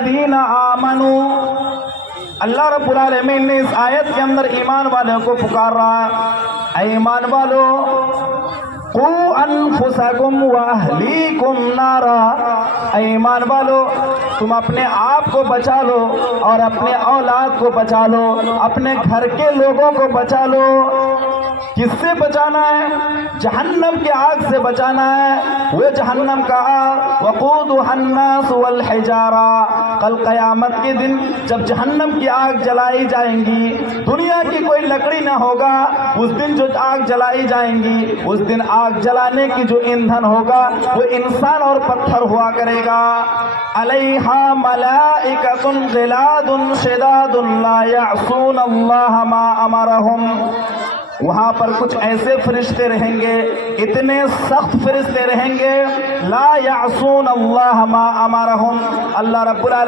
الذین آمنوا، اللہ رب العالمین نے اس آیت کے اندر ایمان والوں کو پکار رہا ہے، اے ایمان والو قوا انفسکم واہلیکم نارا، اے ایمان والو تم اپنے آپ کو بچا لو اور اپنے اولاد کو بچا لو، اپنے گھر کے لوگوں کو بچا لو۔ کس سے بچانا ہے؟ جہنم کی آگ سے بچانا ہے۔ وہ جہنم کا آگ وقودها الناس والحجارہ، کل قیامت کے دن جب جہنم کی آگ جلائی جائیں گی، دنیا کی کوئی لکڑی نہ ہوگا، اس دن جو آگ جلائی جائیں گی، اس دن آگ جلانے کی جو ایندھن ہوگا وہ انسان اور پتھر ہوا کرے گا۔ علیہا ملائکۃ غلاد شداد لا یعصون اللہ ما امرہم، وہاں پر کچھ ایسے فرشتے رہیں گے، اتنے سخت فرشتے رہیں گے، لا یعصون اللہ ما امرہم، اللہ رب العالمین